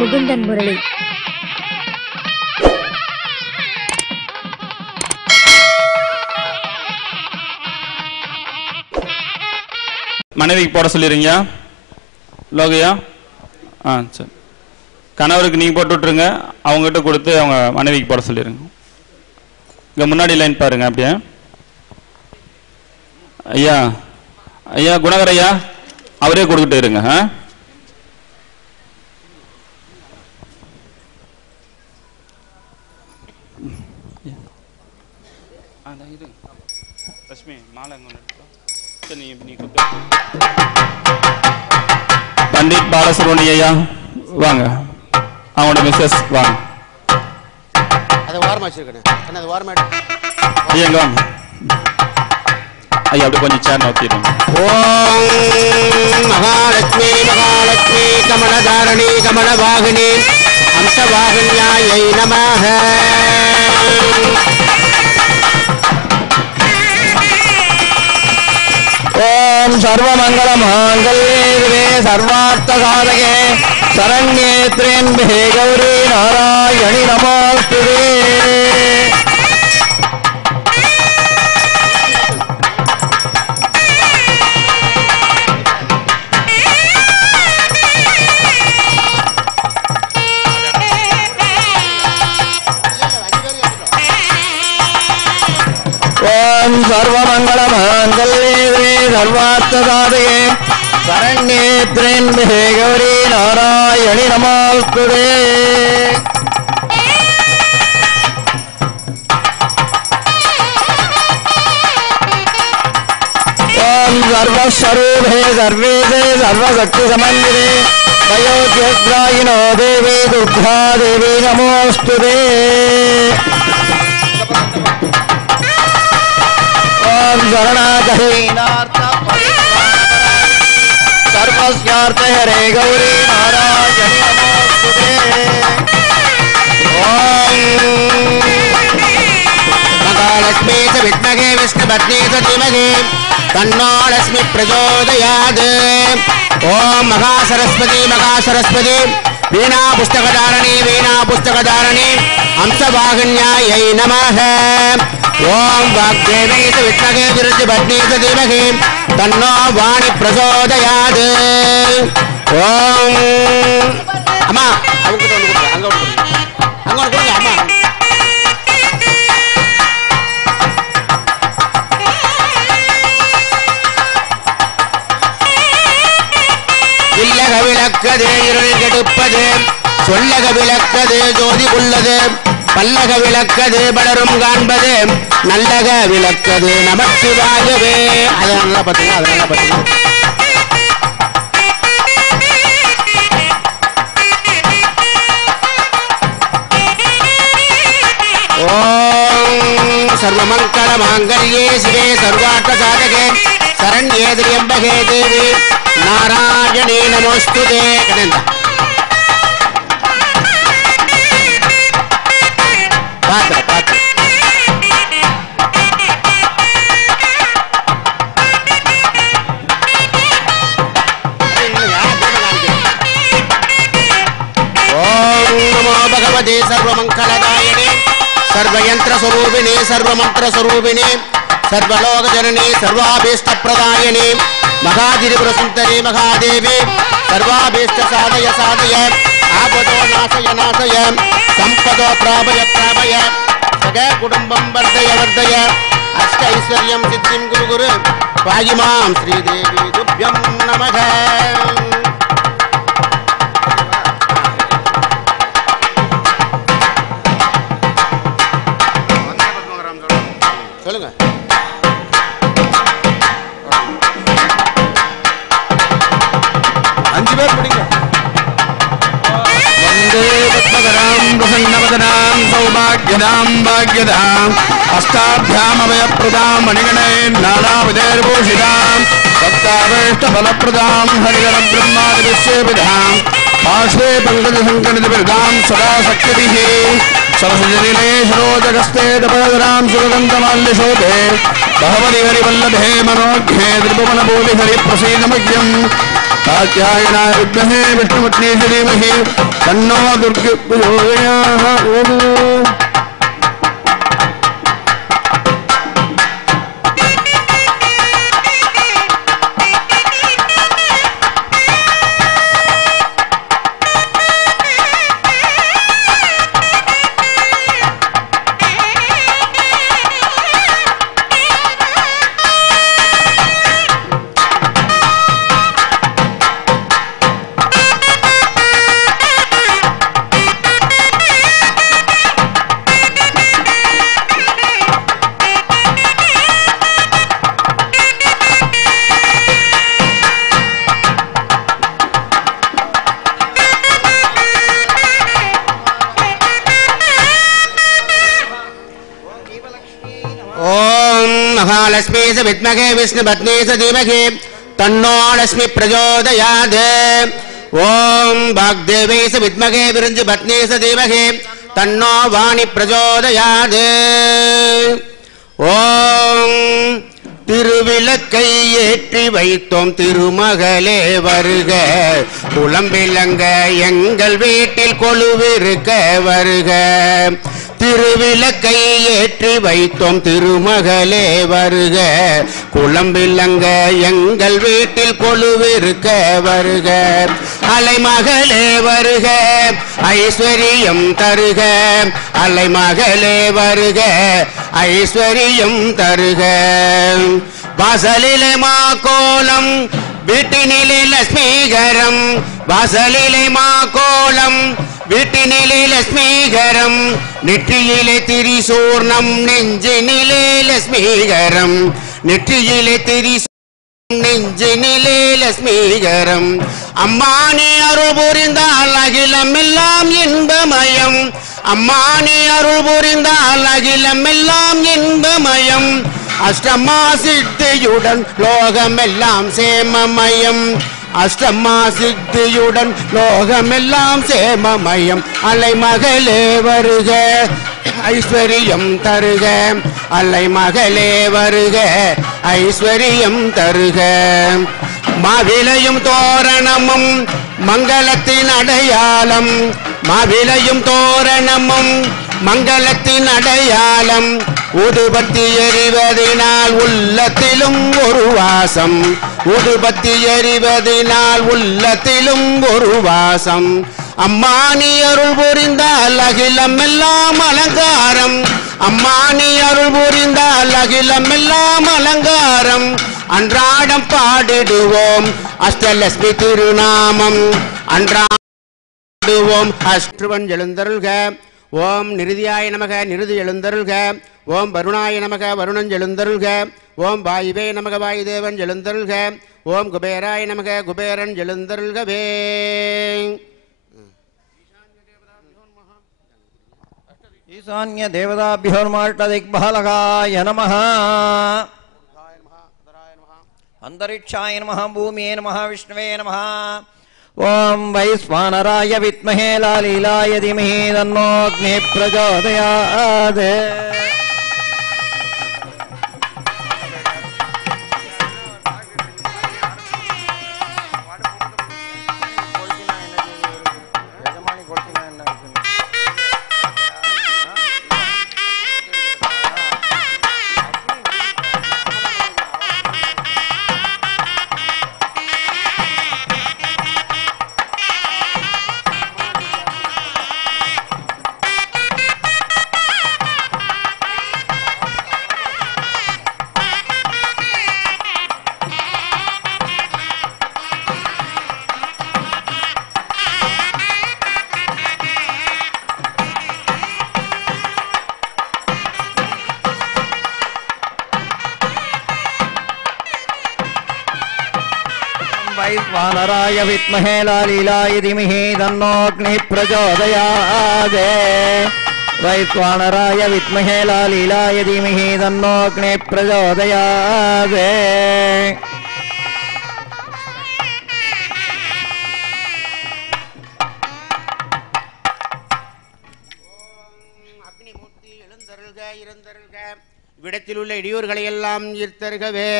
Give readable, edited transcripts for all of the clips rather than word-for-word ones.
முகுந்தன் முரளி. மனைவிக்கு போட சொல்லிடுங்க லோகையா. சரி, கணவருக்கு நீங்கள் போட்டு விட்ருங்க, அவங்ககிட்ட கொடுத்து அவங்க மனைவிக்கு போட சொல்லிடுங்க. இங்கே முன்னாடி லைன் பாருங்க. அப்படியே ஐயா, ஐயா குணகர் ஐயா, அவரே கொடுத்துட்டு இருங்க. லட்சுமி மாலை பண்டிட் பாலசுப்ரமணிய ஐயா வாங்க, அவங்களோட மிஸ்ஸஸ் வாங்க. ஐயா எங்க வாங்க ஐயா, அப்படி கொஞ்சம் சேர் நோக்கிடுங்க. ஓம் மகாலட்சுமி மகாலட்சுமி கமலதாரணி கமலவாகினி அம்சவாகின்யாயை நமஹ. ஓம் சர்வமங்கள மாங்கல்யே சர்வார்த்த சாதகே சரண்யே த்ர்யம்பகே கௌரி நாராயணி நமோஸ்துதே. ஓம் சர்வமங்கள மாங்கல்யே சர்வார்த்த சாதகே சரண்யே த்ர்யம்பகே கௌரி நாராயணி நமோஸ்துதே. ஓம் சர்வஸ்வரூபே சர்வேதே சர்வசக்தி சமன்விதே வயோத்யஸ்ராயினோ தேவி துர்கா தேவி நமோஸ்துதே. ஓம் சரணாகஹீனார்த்த सर्वस्यार्थ हरे गौरी नारायणी नमोस्तुते. ओम महालक्ष्मी च विद्महे विष्णुपत्नी च धीमहि तन्नो लक्ष्मी प्रचोदयात्. ओम महासरस्वती महासरस्वती वीणा पुस्तकधारिणी हंसवाहिन्यायै नमः. ओम वाग्देवी च विद्महे विष्णुपत्नी च धीमहि तन्नो वाणी प्रचोदयात्. ओम अम्मा अवंग अम्मा இல்லக விளக்கதே இருள் கெடுப்பது சொல்லக விளக்கது ஜோதி உள்ளது பல்லக விளக்கது பலரும் காண்பது நல்லக விளக்கது நமச்சிவாயவே. அதனால பார்த்தீங்கன்னா ஓம் சர்வமங்கள மாங்கல்யே சிவே சர்வார்த்த சாதகே சரண்யே த்ர்யம்பகே தேவி நாராயணி நமோஸ்துதே. பார்த்து ஓம் நமோ பகவதே சர்வமங்களதாயினே सर्वयंत्रस्वरूपिणी सर्वमंत्रस्वरूपिणी सर्वलोकजननी सर्वाभीष्टप्रदायिनी महागिरिपुरसुन्दरी महादेवी सर्वाभीष्टसाधय साधय आपदो नाशय नाशय संपदो प्रापय प्रापय सगकुटुम्बं वर्धय वर्धय अष्टैश्वर्यं सिद्धिं कुरु कुरु पाहि मां श्रीदेवी तुभ्यं नमः. சொல்லுங்க. அஞ்சு பேர் பிடிங்க. வந்தே பத்மகராம் பிரசன்னவதனாம் சௌபாக்யதாம் பாக்யதாம் அஷ்டாभ्याम அபயப்ரதாம் மணிகணே நானாவிதேர்பூஷிதாம் சப்தாவேஷ்டபலப்ரதாம் ஹரிகர பிரம்மாதிவிஸ்வேபிதாம் पार्श्वे पंकजसंकलितबिरदां सदा शक्तिभिः सरसजनिले सरोजगस्ते तपदरां सुगन्धमाल्यशोभे बहवति हरिवल्लभे मनोज्ञे द्रुपवनबोधि हरिप्रसीदमग्र्यं कात्यायनाय विद्महे विष्णुपत्नी धीमहि तन्नो दुर्गे प्रचोदयात्। महालक्ष्मी च विद्महे विष्णुपत्नी च धीमहि तन्नो लक्ष्मी प्रचोदयात्। ओम वाग्देवी च विद्महे विरञ्जिपत्नी च धीमहि तन्नो वाणी प्रचोदयात्। ओम திருவிளக்கை ஏற்றி வைத்தோம் திருமகளே வருக குளம்பிலங்க எங்கள் வீட்டில் கொலுவிருக்க வருக திருவிளக்கை ஏற்றி வைத்தோம் திருமகளே வருக குளம்பிலங்க எங்கள் வீட்டில் கொலுவிருக்க வருக அலைமகளே வருக ஐஸ்வரியம் தருக அலைமகளே வருக ஐஸ்வரியம் தருக வாசலிலே மாகோலம் வீட்டினிலே லட்சுமிகரம் வாசலிலே மாகோலம் வீட்டினிலே லட்சுமிகரம் நெற்றியிலே திரிசூர்ணம் நெஞ்சினிலே லட்சுமிகரம் நெற்றியிலே திரிசூர்ணம் நெஞ்சினிலே லட்சுமிகரம் அம்மா நீ அருள் புரிந்தால் அகிலம் எல்லாம் இன்பமயம் அம்மா நீ அருள் புரிந்தால் அகிலம் எல்லாம் இன்பமயம் அஷ்டமா சித்தியுடன் லோகமெல்லாம் சேமமயம் அஷ்டமா சித்தியுடன் லோகமெல்லாம் சேமமயம் அலைமகளே வருக ஐஸ்வரியம் தருக அலைமகளே வருக ஐஸ்வரியம் தருக மாவிலையும் தோரணமும் மங்களத்தின் அடையாளம் மாவிலையும் தோரணமும் மங்களத்தின் அடையாளம் ஊதுபத்தி எரிவதினால் உள்ளத்திலும் ஒரு வாசம் ஊதுபத்தி எரிவதினால் உள்ளத்திலும் ஒரு வாசம் அம்மா நீ அருள் புரிந்தால் அகிலம் எல்லாம் அலங்காரம் அம்மா நீ அருள் புரிந்தால் அகிலம் எல்லாம் அலங்காரம் அன்றாடம் பாடிடுவோம் அஷ்டலட்சுமி திருநாமம் அன்றாடுவோம் அஷ்டவன் எழுந்தருள்க ஓம் நிருதியாய நமக நிருதி எழுந்தருள்க ஓம் வருணாய நமக வருணன் எழுந்தருள்க ஓம் வாயுவே நமக வாயுதேவன் எழுந்தருள்க ஓம் குபேராய நமக குபேரன் எழுந்தருள்கவே ईशान्य देवताभ्योर्माष्टदिग्बालकाय नमः अंतरिक्षाय नमः भूमिये नमः विष्णवे नमः ओम वैश्वानराय विद्महे लालीलाय धीमहि तन्नो अग्निः प्रचोदयात् वैश्वानराय विद्महे लालीलाय धीमहि तन्नो अग्निः प्रचोदयात् वैश्वानराय विद्महे लालीलाय धीमहि तन्नो अग्निः प्रचोदयात् அக்னிமூர்த்தி எழுந்தருள்க இருந்தருள்க விடத்திலுள்ள இடியூர்களை எல்லாம் ஈர்த்தருகவே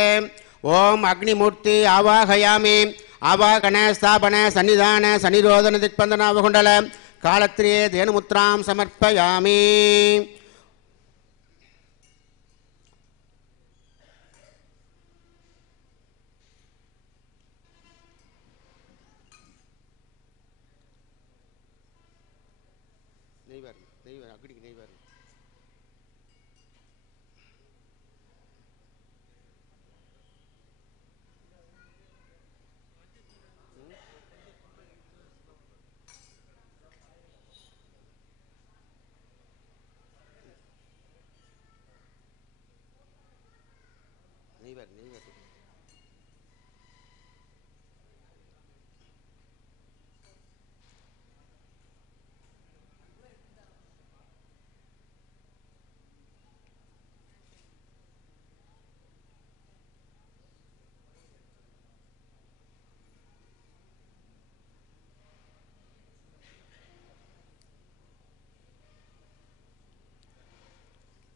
ஓம் அக்னிமூர்த்தி ஆவாகயாமே ஆவாகன ஸ்தாபன சன்னிதான சன்னிரோதன திக்பந்தனாவகுண்டல காலத்திரியே தேனுமுத்ராம் சமர்ப்பயாமி.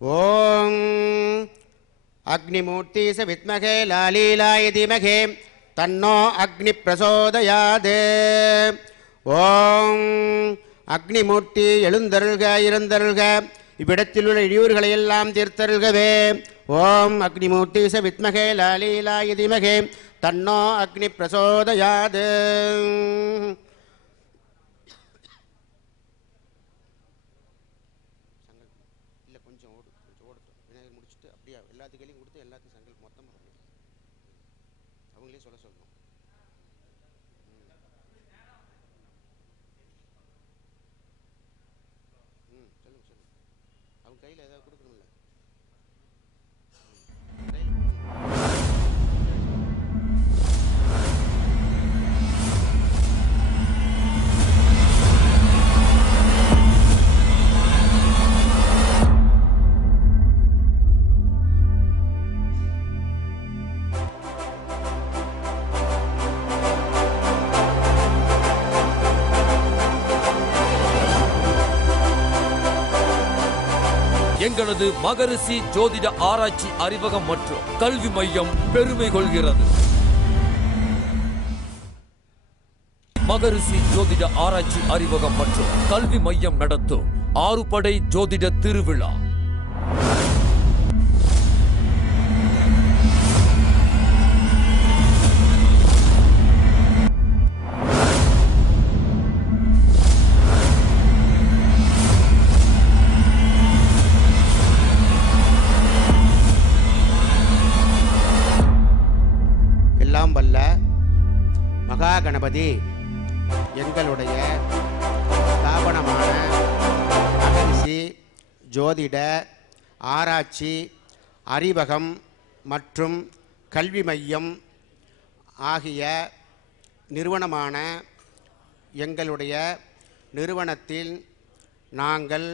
ஓம் அக்னிமூர்த்தி ச வித்மகே லாலீலாய தீமகே தன்னோ அக்னி பிரசோதயாது. ஓம் அக்னிமூர்த்தி எழுந்தருள்க இருந்தருள்க, இவ்விடத்தில் உள்ள இழிவுகளை எல்லாம் தீர்த்தருள்கவே. ஓம் அக்னிமூர்த்தி ச வித்மகே லாலீலாய தீமகே தன்னோ அக்னி பிரசோதயாது. எல்லாத்துக்கையும் கொடுத்து எல்லாத்தையும் சங்கல்பம் மொத்தமாக அவங்களே சொல்ல சொல்லணும். சொல்லுங்க சொல்லுங்க. அவங்க கையில் ஏதாவது கொடுக்கணும்ல. எங்களது மகரிஷி ஜோதிட ஆராய்ச்சி அறிவகம் மற்றும் கல்வி மையம் பெருமை கொள்கிறது. மகரிஷி ஜோதிட ஆராய்ச்சி அறிவகம் மற்றும் கல்வி மையம் நடத்தும் 6 படை ஜோதிட திருவிழா. வல்ல மகா கணபதி எங்களுடைய ஸ்தாபனமான மகரிஷி ஜோதிட ஆராய்ச்சி அறிவகம் மற்றும் கல்வி மையம் ஆகிய நிறுவனமான எங்களுடைய நிறுவனத்தில் நாங்கள்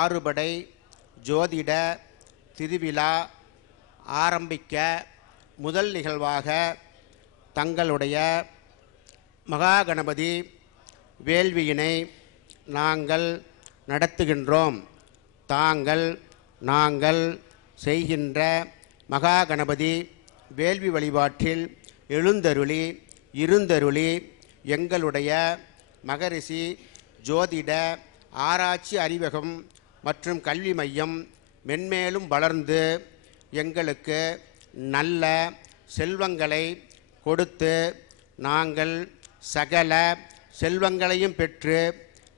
6 படை ஜோதிட திருவிழா ஆரம்பிக்க முதல் நிகழ்வாக தங்களுடைய மகா கணபதி வேள்வியினை நாங்கள் நடத்துகின்றோம். நாங்கள் செய்கின்ற மகா கணபதி வேள்வி வழிபாட்டில் எழுந்தருளி இருந்தருளி எங்களுடைய மகரிஷி ஜோதிட ஆராய்ச்சி அறிவகம் மற்றும் கல்வி மையம் மென்மேலும் வளர்ந்து எங்களுக்கு நல்ல செல்வங்களை கொடுத்து நாங்கள் சகல செல்வங்களையும் பெற்று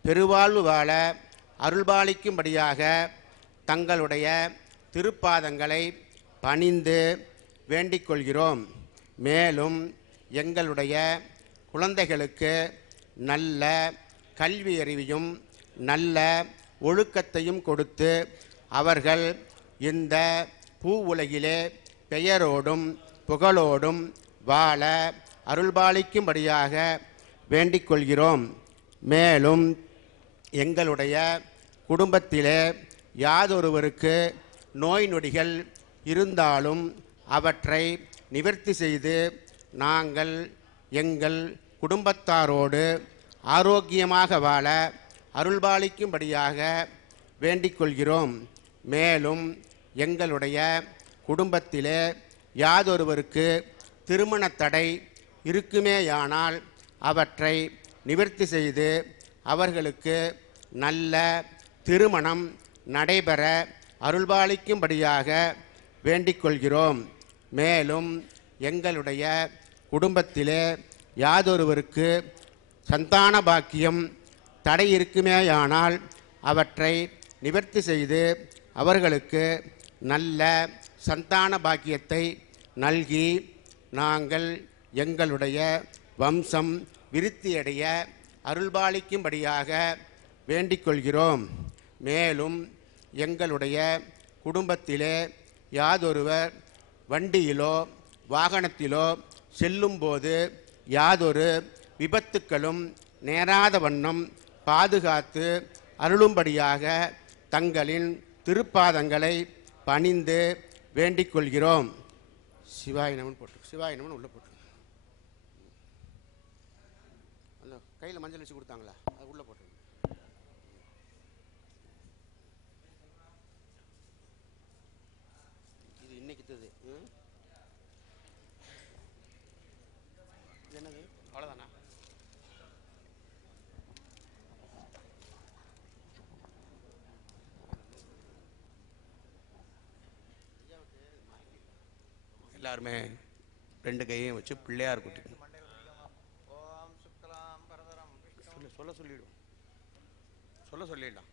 பெருவாழ்வு வாழ அருள்பாலிக்கும்படியாக தங்களுடைய திருப்பாதங்களை பணிந்து வேண்டிக் கொள்கிறோம். மேலும் எங்களுடைய குழந்தைகளுக்கு நல்ல கல்வி அறிவையும் நல்ல ஒழுக்கத்தையும் கொடுத்து அவர்கள் இந்த பூ உலகிலே பெயரோடும் புகழோடும் வாழ அருள்பாலிக்கும்படியாக வேண்டிக் கொள்கிறோம். மேலும் எங்களுடைய குடும்பத்திலே யாதொருவருக்கு நோய் நொடிகள் இருந்தாலும் அவற்றை நிவர்த்தி செய்து நாங்கள் எங்கள் குடும்பத்தாரோடு ஆரோக்கியமாக வாழ அருள்பாலிக்கும்படியாக வேண்டிக் கொள்கிறோம். மேலும் எங்களுடைய குடும்பத்திலே யாதொருவருக்கு திருமண தடை இருக்குமேயானால் அவற்றை நிவர்த்தி செய்து அவர்களுக்கு நல்ல திருமணம் நடைபெற அருள்பாலிக்கும்படியாக வேண்டிக் கொள்கிறோம். மேலும் எங்களுடைய குடும்பத்திலே யாதொருவருக்கு சந்தான பாக்கியம் தடை இருக்குமேயானால் அவற்றை நிவர்த்தி செய்து அவர்களுக்கு நல்ல சந்தான பாக்கியத்தை நல்கி நாங்கள் எங்களுடைய வம்சம் விருத்தியடைய அருள்பாலிக்கும்படியாக வேண்டிக் கொள்கிறோம். மேலும் எங்களுடைய குடும்பத்திலே யாதொருவர் வண்டியிலோ வாகனத்திலோ செல்லும்போது யாதொரு விபத்துக்களும் நேராத வண்ணம் பாதுகாத்து அருளும்படியாக தங்களின் திருப்பாதங்களை பணிந்து வேண்டிக் கொள்கிறோம். சிவாய நமன் போட்டு சிவாய நமன் உள்ளே போட்டு அந்த கையில் மஞ்சள் வச்சு கொடுத்தாங்களா அது உள்ளே போட்டு இது இன்னைக்கு இது என்னது அவ்வளோதானா? எல்லாருமே ரெண்டு கையையும் வச்சு பிள்ளையார் குட்டிக்கணும். சொல்லிடலாம்.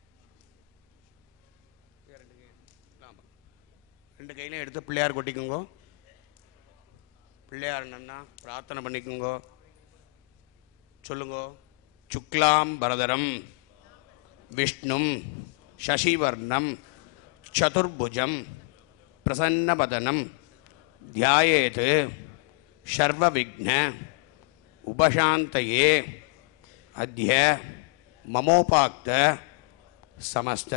ரெண்டு கையிலையும் எடுத்து பிள்ளையார் கொட்டிக்குங்க. பிள்ளையார் என்னன்னா பிரார்த்தனை பண்ணிக்குங்க. சொல்லுங்க. சுக்லாம் பரதரம் விஷ்ணும் சசிவர்ணம் சதுர்புஜம் பிரசன்னபதனம் தியாயேத் சர்வவிக்ன உபசாந்தயே அத்ய மமோபாக்த சமஸ்த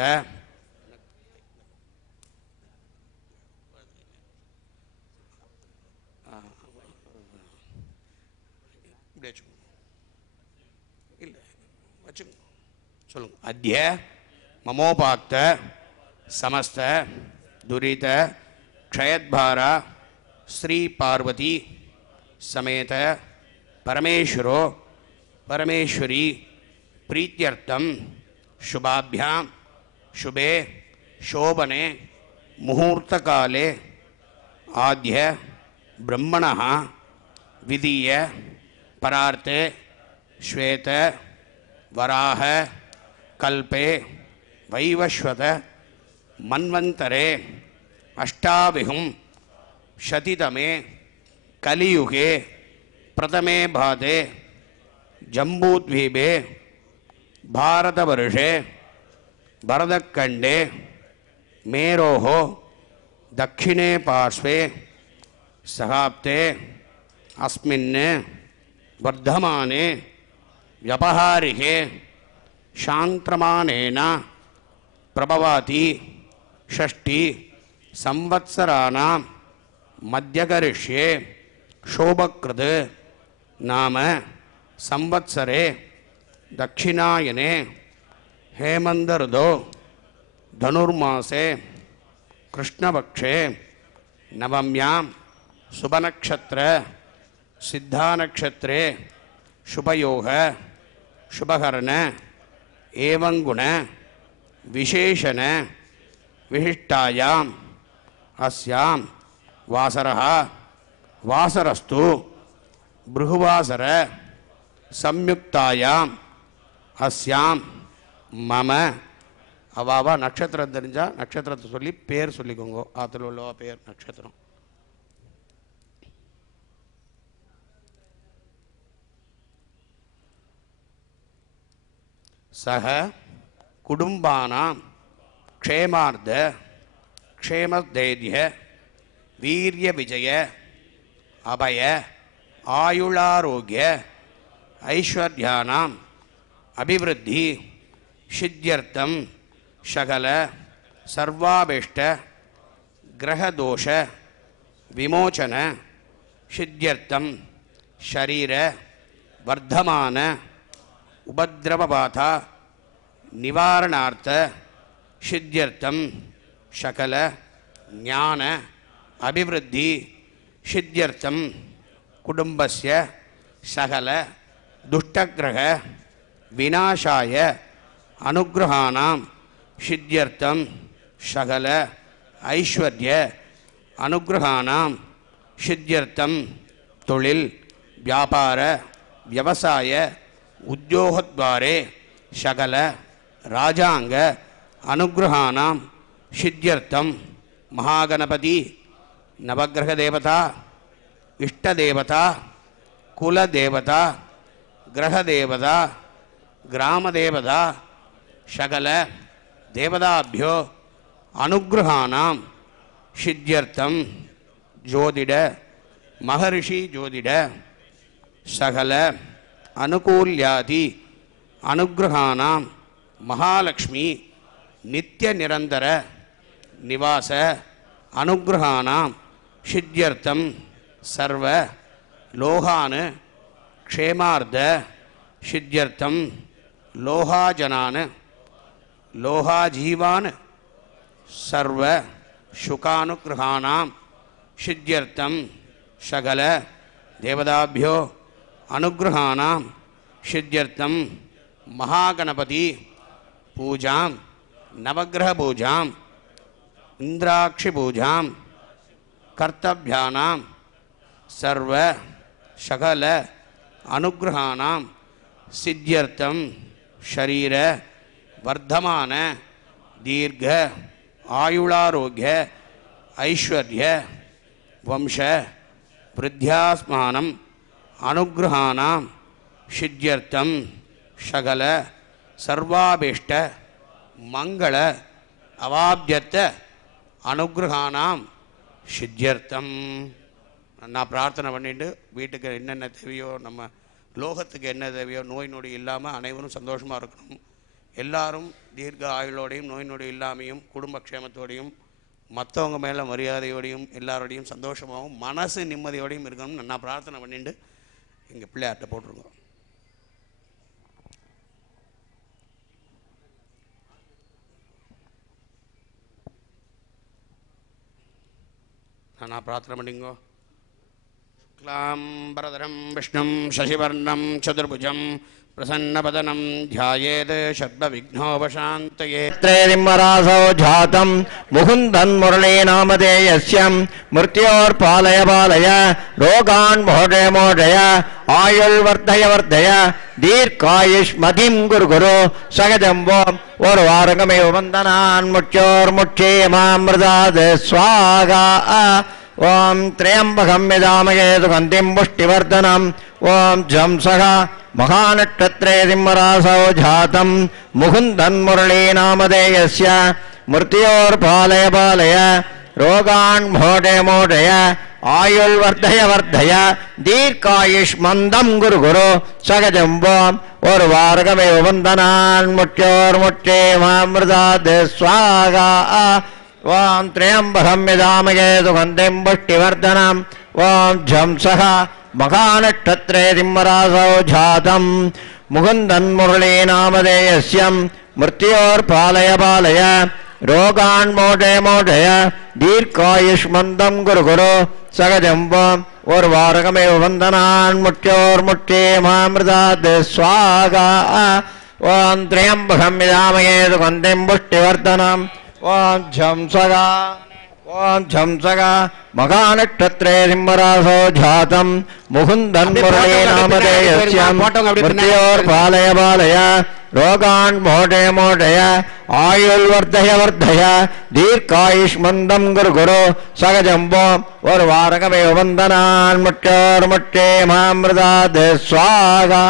இல்லை வச்சு சொல்லுங்க. அத்ய மமோபாக்த சமஸ்த துரித க்ஷயத்பாரா ஸ்ரீ பார்வதி சமேத பரமேஸ்வரோ பரமேஸ்வரி प्रीत्यर्थम शुभाभ्यां शुभे शोभने मुहूर्त काले आद्य ब्रह्मणः विधीय परार्थे श्वेत वराह कल्पे वैवस्वत मन्वन्तरे अष्टाविहुं शतितमे कलियुगे प्रथमे भादे जम्बूद्वीपे भारतवर्षे भरतखण्डे मेरोः दक्षिणे पार्श्वे सहाब्दे अस्मिन् वर्धमाने व्यपहारिके शान्त्रमानेन प्रभवति षष्ठी संवत्सराणां मध्यकरिष्ये शोभकृत् नाम संवत्सरे दक्षिणायने हेमंत ऋतौ धनुर्मासे कृष्णपक्षे नवम्यां शुभनक्षत्र सिद्धानक्षत्रे शुभयोग शुभकरण एवं गुण विशेषण विशिष्टायाम् अस्यां वासरः वासरस्तु बृहवासर संयुक्तायां अस्यां मम अवावा नक्षत्र தெரிஞ்சா நட்சத்திரத்தை சொல்லி பேர் சொல்லிக்கோங்க. ஆத்துல உள்ள பேர் நட்சத்திரம். सह कुटुंबानां क्षेमार्थ क्षेमधैर्य वीर्य विजय अभय आयुरारोग्य ऐश्वर्यानां अभिवृद्धि सिद्ध्यर्थं सकल सर्वाभीष्ट ग्रहदोष विमोचन सिद्ध्यर्थं शरीर वर्धमान उपद्रवबाधा निवारणार्थ सिद्ध्यर्थं सकल ज्ञान अभिवृद्धि सिद्ध्यर्थं कुटुंबस्य சகல துஷ்டகிரக விநாசாய அனுகிரகானாம் சித்தியர்த்தம் சகல ஐஸ்வர்ய அனுகிரகானாம் சித்தியர்த்தம் தொழில் வியாபார விவசாய உத்தியோகத்வாரே சகல ராஜாங்க அனுகிரகானாம் சித்தியர்த்தம் மகாகணபதி நவகிரக தேவதா இஷ்டதேவதா குலதேவதா கிரகதேவதா கிராமதேவதா சகல தேவதாபியோ அனுகிரகானாம் சித்தியர்த்தம் ஜோதிட மகரிஷி ஜோதிட சகல அனுகூல்யாதி அனுகிரகானாம் மகாலக்ஷ்மி நித்திய நிரந்தர நிவாச அனுகிரகானாம் சித்தியர்த்தம் சர்வ லோகான் க்ஷேமார்த்த சித்தியர்த்தம் லோகாஜனான் லோகாஜீவான் சர்வ சுகானுகிரகானாம் சித்தியர்த்தம் சகல தேவதாபியோ அனுகிரகானாம் சித்தியர்த்தம் மகாகணபதி பூஜாம் நவகிரக பூஜாம் இந்திராட்சி பூஜாம் கர்த்தவ்யானாம் சர்வ சகல அனுகிரகானாம் சித்தியர்த்தம் ஷரீர வர்த்தமான தீர்க்க ஆயுளாரோக்கிய ஐஸ்வர்ய வம்ச விருத்தியாஸ்மானம் அனுகிரகானாம் சித்தியர்த்தம் சகல சர்வாபீஷ்ட மங்கள அவாப்யர்த்த அனுகிரகானாம் சித்தியர்த்தம். நான் பிரார்த்தனை பண்ணிட்டு வீட்டுக்கு என்னென்ன தேவையோ, நம்ம லோகத்துக்கு என்ன தேவையோ, நோய் நொடி இல்லாமல் அனைவரும் சந்தோஷமாக இருக்கணும். எல்லாரும் தீர்க்க ஆயுளோடையும் நோய் நொடி இல்லாமையும் குடும்பக்ஷேமத்தோடையும் மற்றவங்க மேலே மரியாதையோடையும் எல்லாரோடையும் சந்தோஷமாகவும் மனசு நிம்மதியோடையும் இருக்கணும்னு நான் பிரார்த்தனை பண்ணிட்டு எங்கள் பிள்ளையார்ட்ட போட்டிருக்கோம். நான் பிரார்த்தனை பண்ணிங்கோ. शुक्लाम्बरधरं विष्णुं शशिवर्णं चतुर्भुजं प्रसन्नवदनं ध्यायेत् सर्वविघ्नोपशान्तये. त्रयदिम्मरासौ जातं मुकुन्दन्मुरलीनामधेयस्य मृत्योर्पालय पालय रोगान् मोहय मोहय आयुर्वर्धय वर्धय दीर्घायुष्मतिं गुरु गुरु सगजम्बो ஒரு வாரகமேவ வந்தனான் முச்சோர்முச்சே மாமிருதாத் ஸ்வாகா. ஓம் திரையம்பகம் விதாமகே சுகந்திம் புஷ்டிவர்தனம். ஓம் ஜம்சக மகாநட்சத்திரே சிம்மராசோ ஜாதம் முகுந்தன் முரளீநாமதேயஸ்ய மிருத்யோர்பாலய பாலய ரோகான் மோடய மோடய ஆயுள் வர்தய வர்தய தீர்க்காயுஷ்மந்தம் குரு குரு சகஜம்போம் ஒரு வாரகமே வந்தனான் முச்சோர் முச்சே மாமிருதாத் ஸ்வாகா. ஓம் திரையம்பகம் விதாமகே சுகந்திம் புஷ்டிவர்தனம். ஓம் ஜம்சக மகாநட்சத்திரே சிம்மராசோ ஜாதம் முகுந்தன் முரளீநாமதேயஸ்ய மிருத்யோர்பாலய பாலய ரோகான் மோடய மோடய தீர்க்காயுஷ்மந்தம் குரு குரு சகஜம்போம் ஒரு வாரகமே வந்தனான் முச்சோர் முச்சே மாமிருதாத் ஸ்வாகா. ஓம் திரையம்பகம் விதாமகே சுகந்திம் புஷ்டிவர்தனம். ஓம் ஜம்சகா ஓம் ஜம்சகா மகாநட்சத்திரே சிம்மராசோ ஜாதம் முகுந்தன் முரளீநாமதேயஸ்ய மிருத்யோர்பாலய பாலய ரோகான் மோடய மோடய ஆயுள் வர்தய வர்தய தீர்க்காயுஷ்மந்தம் குரு குரு சகஜம்போம் ஒரு வாரகமே வந்தனான் முச்சோர் முச்சே மாமிருதாத் ஸ்வாகா.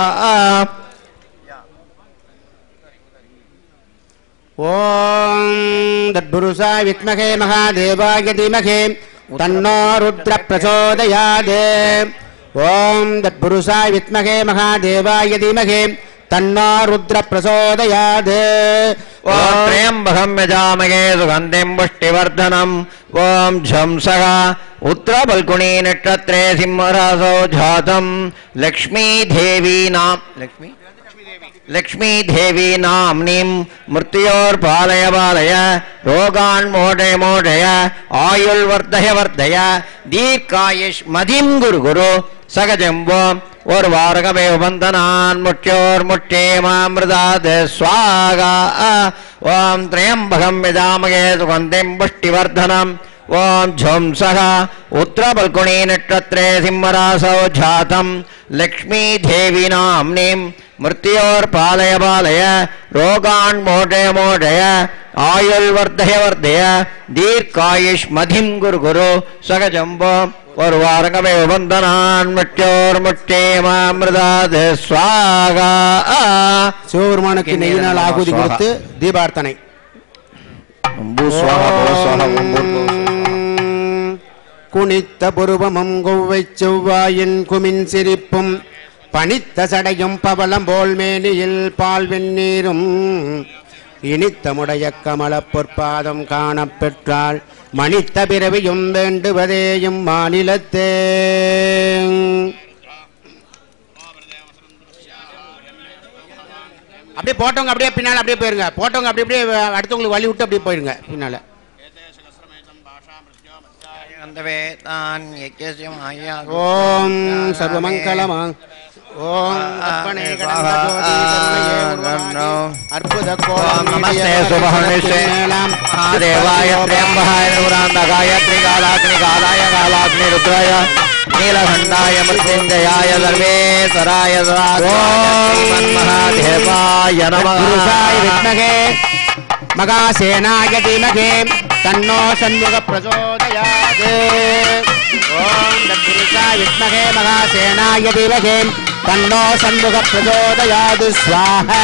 ஓம் தத்புருஷாய வித்மகே மகாதேவாய தீமகி தன்னோ ருத்ர பிரச்சோதயாத். ஓம் தத்புருஷாய வித்மகே மகாதேவாய தீமகி தன்னோ ருத்ர பிரச்சோதயாத். ஓம் த்ரியம்பகம் யஜாமகே சுகந்திம் புஷ்டிவர்தனம். ஓம் ஜம்சக உத்திரபல்குனி நட்சத்திரே சிம்மராசோ ஜாதம் லக்ஷ்மீ தேவி நாம் लक्ष्मी देवी नाम्नीं मृत्योर्पालय पालय रोगान् मोडय मोडय आयुर्वर्धय वर्धय दीर्घायुष्मतिं गुरु गुरु सगजम्बो ஒரு வாரகமே வந்தனான் முற்றியோர் முற்றே மாமிருதாத் ஸ்வாகா ஓம் திரையம்பகம் விதாமகே சுகந்திம் புஷ்டிவர்தனம் ஓம் ஜம் சகா உத்திரபல்குணி நட்சத்திரே சிம்மராசோ ஜாதம் லக்ஷ்மீ தேவி நாம்னீம் மிருத்யோர் பாலய பாலய ரோகான் மோடய மோடய ஆயுள் வர்தய வர்தய தீர்க்காயுஷ் மதிம் குரு குரு சகஜம்போ ஒரு வாரங்கமே வந்தனான் முற்றோர் முற்றே மாமிருதாத் ஸ்வாகா சிவபெருமானுக்கு நெய்யினால் ஆகுதி கொடுத்து தீபார்த்தனை. குனித்த புருவமும் கொவ்வை செவ்வாயின் குமின் சிரிப்பும் பனித்த சடையும் பவளம் போல் மேனியில் பால் வெந்நீரும் இனித்தமுடைய கமல பொற்பாதம் காணப்பெற்றால் மணித்த பிறவியும் வேண்டுவதேயும் மாநிலத்தே. அப்படியே போட்டவங்க அப்படியே பின்னால அப்படியே போயிருங்க. போட்டவங்க அப்படி அப்படியே அடுத்தவங்களுக்கு வழி விட்டு அப்படியே போயிருங்க பின்னால. ஓம் சர்வமங்கலமா ஓம் அப்பனே அற்புத கோலம் நமஸ்தே சுபஹர்னிஷேலாம் தேவாய த்ரியம்பகாய நூராந்தகாய த்ரிகாலாக்னி காலாய காலாக்னி ருத்ராய நீலகண்டாய மிருத்யுஞ்சயாய சர்வேஸ்வராய மன்மகாதேவாய நமः. வித்மகே மகாசேனாய தீமகே தன்னோ சண்முக பிரச்சோதயாத். ஓம் தத்புருஷாய வித்மகே மகாசேனாய தீமகே தன்னோ சண்முக பிரச்சோதயாத் ஸ்வாஹா.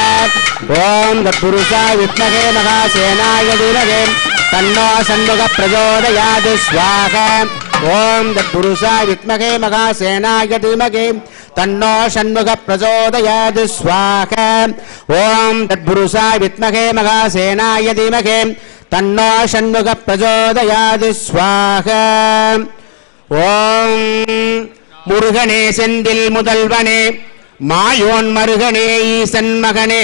ஓம் தத்புருஷாய வித்மகே மகாசேனாய தீமகே தன்னோ சண்முக பிரச்சோதயாத் ஸ்வாஹா. ஓம் தத்புருஷாய வித்மகே மகாசேனாய தீமகே தன்னோ சண்முக பிரச்சோதயாத் ஸ்வாஹா. ஓம் தத்புருஷாய வித்மகே மகாசேனாய தீமகே தன்னோ சண்முக பிரச்சோதயாத் ஸ்வாஹா. ஓம் முருகனே செந்தில் முதல்வனே மாயோன் மருகனே ஈசன் மகனே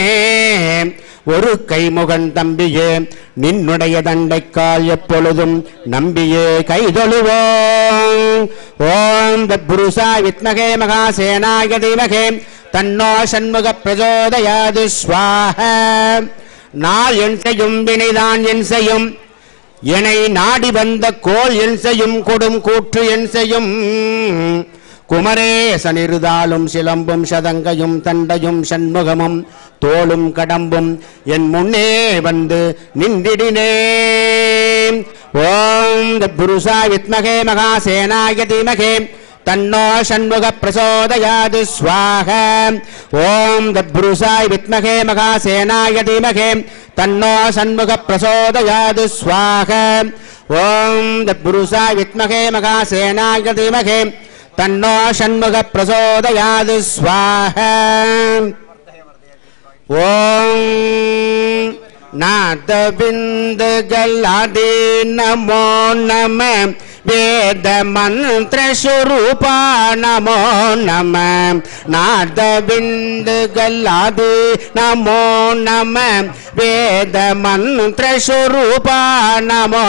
ஒரு கைமுகன் தம்பியே நின்னுடைய தண்டைக்கால் எப்பொழுதும் நம்பியே கைதொழுவோம். ஓம் தத்புருஷாய வித்மகே மகாசேனாய தீமகே தன்னோ சண்முக பிரச்சோதயாத் ஸ்வாஹா. நாள் என் செய்யும் வினைதான் என் செய்யும் என்னை நாடி வந்த கோல் என் செய்யும் கொடும் கூற்று என் செய்யும் குமரேசனிருதாலும் சிலம்பும் சதங்கையும் தண்டையும் சண்முகமும் தோளும் கடம்பும் என் முன்னே வந்து நின்றிடினே. ஓம் தத்புருஷாய வித்மகே மகாசேனாய தீமகே தன்னோ சண்முக பிரச்சோதயாத் ஸ்வாஹா. ஓம் தத்புருஷாய வித்மகே மகாசேனாய தீமகே தன்னோ சண்முக பிரச்சோதயாத் ஸ்வாஹா. ஓம் தத்புருஷாய வித்மகே மகாசேனாய தீமகே தன்னோ சண்முக பிரச்சோதயாத் ஸ்வாஹா. ஓம் நாதவிந்துகளாதி நமோ நம வேத மந்திர ஸ்வரூபா நமோ நம நாதவிந்துகளாதி நமோ நம வேத மந்திர ஸ்வரூபா நமோ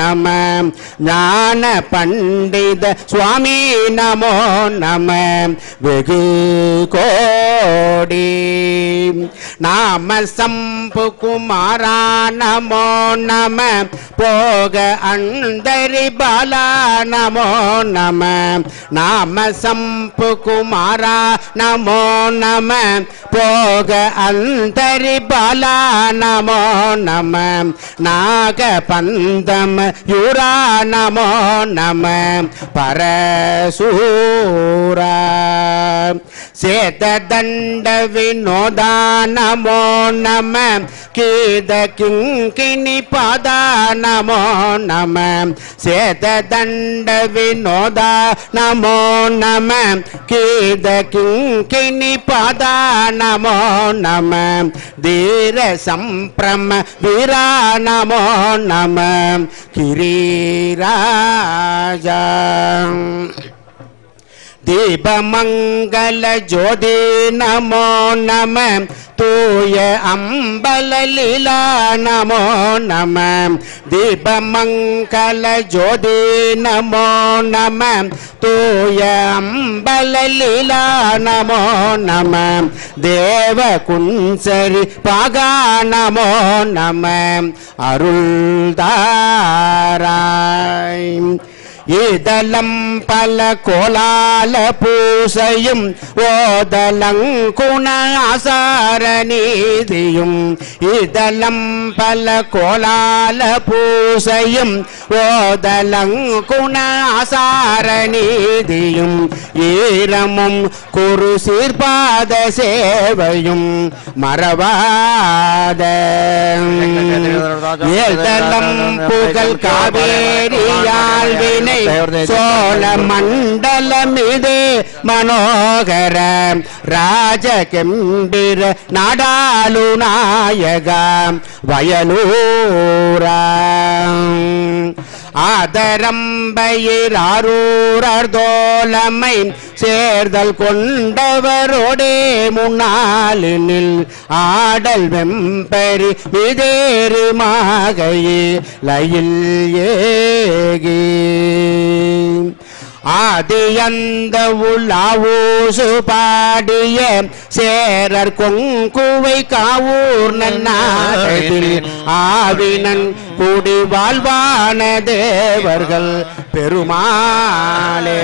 நம ஞான பண்டித சுவாமி நமோ நம வெகு கோடி நாம சம்பு குமாரா நமோ நம போக அந்தரி பாலா நமோ நம நாம சம்பு குமாரா நமோ நம போக அந்தரி பாலா நமோ நம நாக பந்தம் யூரா நமோ நம பரசூரா சேத தண்ட வினோதா நமோ நம கீத கிங்கினி பாதா நமோ நம சேத தண்ட வினோதா நமோ நம கீத கிங்கினி பாதா நமோ நம தீர சம்பிரம வீரா நமோ நம கிரீராஜா தீபமங்கல ஜோதி நமோ நம தூய அம்பலலீலா நமோ நம தீபமங்கல ஜோதி நமோ நம தூய அம்பலலீலா நமோ நம தேவ குஞ்சரி பாகா நமோ நம அருள்தாராய் இதலம் பல கோலால பூசையும் ஓதலங்குண ஆசார நீதியும் இதலம் பல கோலால பூசையும் ஓதலங்குண ஆசார நீதியும் ஈரமும் குரு சீர்பாத சேவையும் மறவாத ஏதலம் புகழ் காவேரியால் வினை சோழ மண்டலமிது மனோகர ராஜகெம்பிர நாடாலு நாயக வயலூரா ஆதரம்பயிரூரர் தோலமை சேர்தல் கொண்டவரோடே முன்னாலினில் ஆடல் வெம்பரி விதேறு மாகையே லயில் ஏகி ஆதியந்த உலாவூசு பாடிய சேரர் கொங்குவை காவூர் நன்னாட்டில் ஆவினன் கூடி வாழ்வான தேவர்கள் பெருமாளே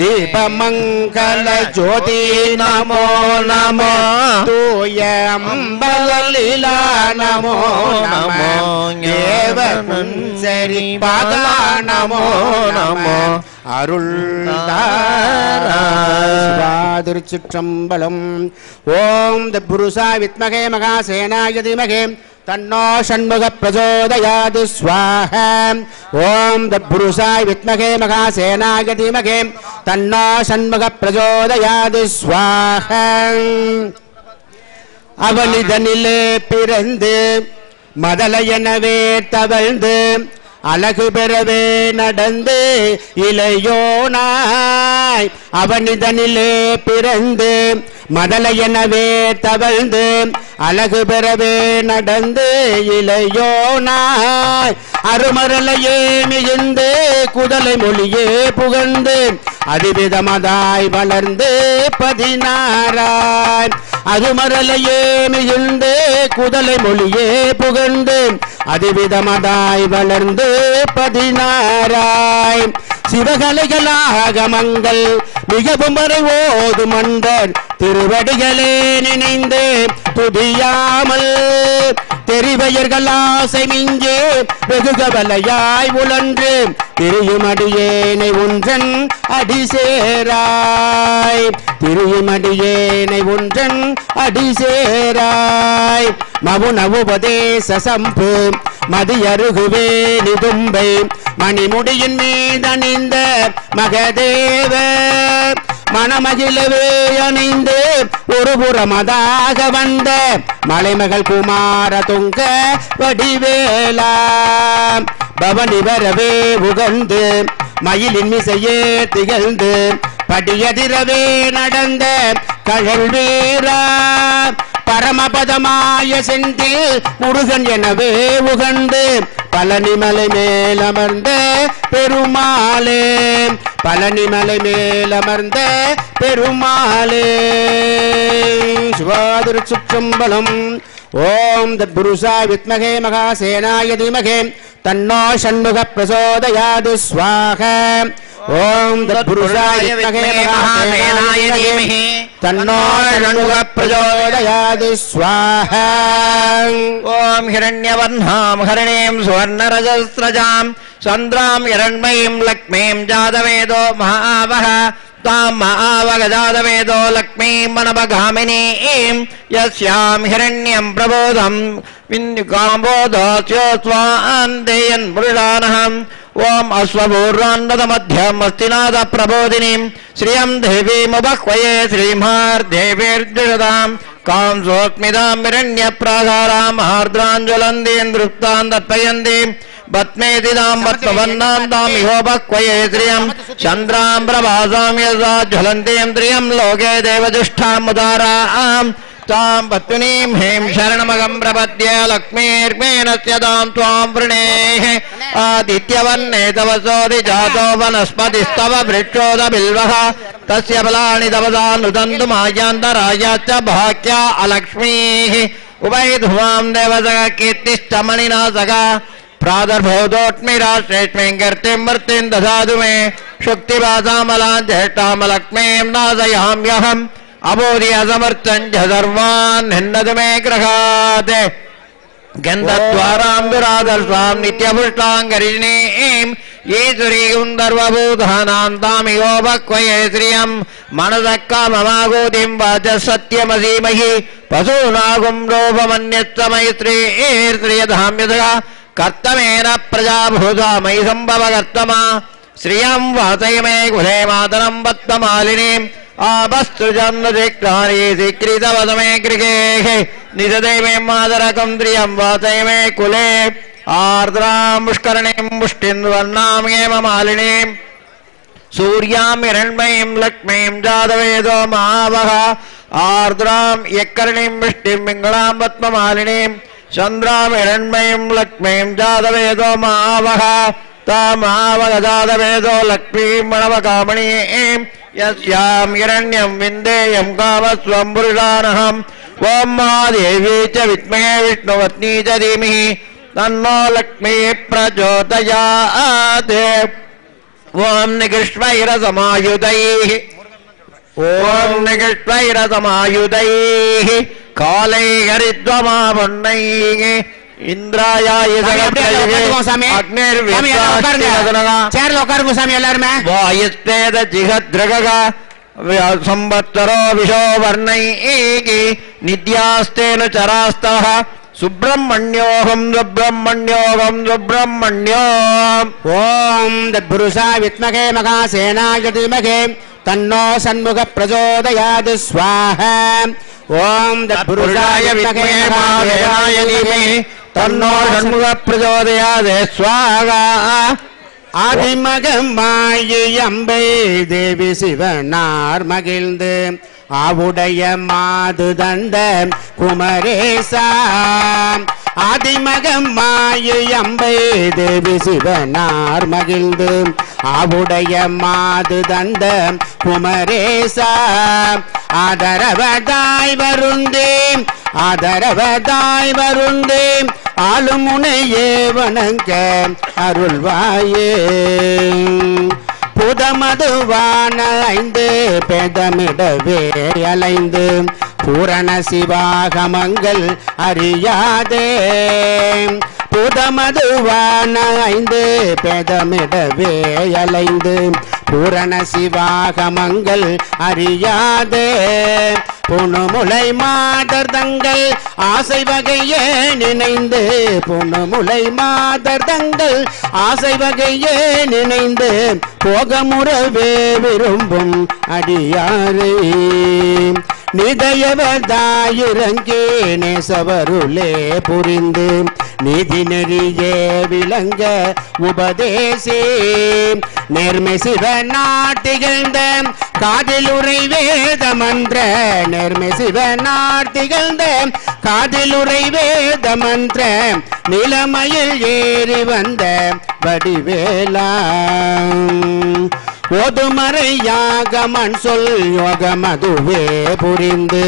தீபமங்கல ஜோதி நமோ நமோ தூய அம்பலலீலா நமோ நமோ தேவ குஞ்சரி பாகா நமோ நமோ அருள்தாராதிருச்சிற்றம்பலம். ஓம் தத்புருஷா வித்மகே மகாசேனாய தீமகே தன்னோ ஷண்முக பிரச்சோதயாத் ஸ்வாஹா. ஓம் தத்புருஷாய வித்மகே மகாசேனாய தீமகே தன்னோ ஷண்முக பிரச்சோதயாத் ஸ்வாஹா. அவனிதனிலே பிறந்து மதலையனவே தவழ்ந்து அழகு பெறவே நடந்து இளையோனாய் அவனிதனிலே பிறந்து மதலையனவே தவழ்ந்து அழகு பெறவே நடந்து இளையோனாய் அருமரலையே மிகுந்து குதலை மொழியே புகழ்ந்து அதிவிதமதாய் வளர்ந்து 16 அருமரலையே மிகுந்து குதலை மொழியே புகழ்ந்து அதிவிதமதாய் வளர்ந்து 16 சிவகலைகளாகமங்கள் மிகவும் வரை ஓது மண்டர் திருவடிகளே நினைந்து துதியாமல் தெரிவயர்கள் ஆசை மிஞ்சே வெகு கவலையாய் உழன்று திரியுமடியேனை ஒன்றன் அடிசேராய் திரியுமடியேனை ஒன்றன் அடிசேராய் மவுனவுபதேச சம்பு மதியருகுவே நிதும்பை மணிமுடியின் மீதணிந்த மகதேவ மணமகிழவே அணிந்து ஒரு புறமதாக வந்த மலைமகள் குமார துங்க வடிவேலா பவனி வரவே உகந்து மயிலின் மிசையே திகழ்ந்து படியதிரவே நடந்த கழல் வீரா பரமபதமாய செந்தில் முருகன் எனவே உகந்து பழனிமலை மேலமர்ந்த பெருமாளே பழனிமலை மேலமர்ந்த பெருமாளே. சிவாதிருச்சிற்றம்பலம். ஓம் தத்புருஷாய வித்மகே மகாசேனாய தீமகே தன்னோ ஷண்முக பிரச்சோதயாத் ஸ்வாஹா. ஓம் தத்புருஷாய வித்மகே மகாசேனாய தீமகி தன்னோ ஷண்முக பிரச்சோதயாத் ஸ்வாஹா. ஓம் ஹிரண்யவர்ணாம் ஹரிணீம் சுவர்ணரஜஸ்ரஜாம் சந்திராம் இரண்மயீம் லக்ஷ்மீம் ஜாதவேதோ மகாவஹ தாம் மகாவகஜாதவேதோ லக்ஷ்மீம் மனபகாமினீம் யஸ்யாம் ஹிரண்யம் பிரபோதம் விந்யுகாம்போதோஸ்யோஸ்வாந்தேயன் புருஷானஹம். ஓம் அஸ்வபூர்வான்னதமத்யம் அஸ்திநாத பிரபோதினீம் ஸ்ரீயம் தேவீமுபஹ்வயே ஸ்ரீமார்தேவீர்ஜுஷதாம் காம்சோஸ்மிதாம் இரண்யப்ராகாராம் ஆர்द्राञ्ज्वलन्तीं दृप्तां दर्पयन्तीं பத்மேதி தாம் பத்மவன்னாம் தாம் யோபக்வயே ஸ்ரீயம் சந்திராம் பிரபாசாம் யதா ஜ்வலந்தீம் ஸ்ரீயம் லோகே தேவஜுஷ்டாம் உதாராம் தாம் பத்மினீம் ஹேம் சரணமகம் பிரபத்ய லக்ஷ்மீர்மேனஸ்ய தாம் த்வாம் வ்ருணேஹ ஆதித்யவன்னே தவசோதி ஜாதோ வனஸ்பதிஸ்தவ விருட்சோத பில்வஹ தஸ்ய பலானி தவதா நுதந்து மாயாந்தராயாச்ச பாக்யா அலக்ஷ்மீஹ உபைதுவாம் தேவசக கீர்த்திஷ்டமணினா சகா प्रादर्भोदोट्मिराश्रेष्मीं कीर्तिं मृत्तिं ददातु मे शुक्तिवासामलां ज्येष्ठामलक्ष्मीं नाशयाम्यहम् अबोधियसमर्थं च सर्वान् हिन्नतु मे गृहात् गन्धद्वारां दुरादर्शां नित्यपुष्टाङ्गरिणीं ईश्वरीं सर्वभूतानां तामियोपक्वये श्रियं मनसः काममागोतिं वाचः सत्यमसीमहि पशूनागुं रूपमन्यत्समैत्रीर्श्रियधाम्यतः कर्तमेन प्रजाभूता मयि सम्भवकर्तमा श्रियं वासय मे कुले मातरं पद्ममालिनीम् आपस्तु जन्मदिक्राणी स्वीकृतवदमे गृहे निदते मे मातरकं श्रियं वासय मे कुले आर्द्रां पुष्करणीं पुष्टिं वर्णां हेममालिनीं सूर्यां हिरण्मयीं लक्ष्मीं जातवेदो महावः आर्द्रां यक्करणीं पुष्टिं पिङ्गलां पद्ममालिनीं चंद्रां हिरण्मयीं लक्ष्मीं जातवेदो महावः तामावह जातवेदो लक्ष्मीं मणवकामणीं यस्यां हिरण्यं विन्देयं कामस्वं पुरुषानहम् ॐ महादेवी च विद्महे विष्णुपत्नी च धीमहि तन्नो लक्ष्मीः प्रचोदयात् ॐ निकृष्णैरसमायुधैः ॐ निकृष्णैरसमायुधैः कालैः हरिद्वमापुण्यैः இந்திராயாய வாயுஸ்தேத ஜிகத்ரக சம்பத்சரோ விஷோ வர்ணைகி நித்யாஸ்தேன சராஸ்தः சுப்ரமண்யோகம் சுப்ரமண்யோகம் சுப்ரமண்யோம் ஓம் தத்புருஷா வித்மகே மகாசேனாய தீமகே தன்னோ சண்முக பிரச்சோதயாத் ஸ்வாஹா ஓம் தத்புருஷாய வித்மகே மகாசேனாய தீமகே தன்னோ சண்முக பிரச்சோதயாத் ஸ்வாஹா ஆதிமகமாயி அம்பை தேவி சிவனார் மகிழ்ந்து ஆவுடைய மாது தந்த குமரேசா ஆதிமகமாயி அம்பை தேவி சிவனார் மகிழ்ந்து ஆவுடைய மாது தந்த குமரேசா ஆதரவதாய் வருந்தே ஆதரவதாய் வருந்தே ஆளுமுனையே வணங்க அருள்வாயே புதமதுவான 5 பேதமிடவே அலைந்து பூரண சிவாகமங்கள் அறியாதே புதமதுவான 5 பேதமிடவே அலைந்து பூரண சிவாகமங்கள் அறியாதே புனுமுலை மாதர் தங்கள் ஆசை வகையே நினைந்து புனுமுலை மாதர் தங்கள் ஆசை வகையே நினைந்து போகமுறவே விரும்பும் அடியாரே நிதயவதாயிரங்கே நேசவருளே புரிந்து நீதி நெறியே விளங்க உபதேசே நேர்மை சிவ நாட்டிகழ்ந்த காதிலுரை வேதமன்ற நேர்மை சிவ நாட்டிகழ்ந்த காதிலுரை வேதமன்ற நிலமையில் ஏறி வந்த வடிவேலா ஓதுமறையாக மண் சொல் யோகமதுவே புரிந்து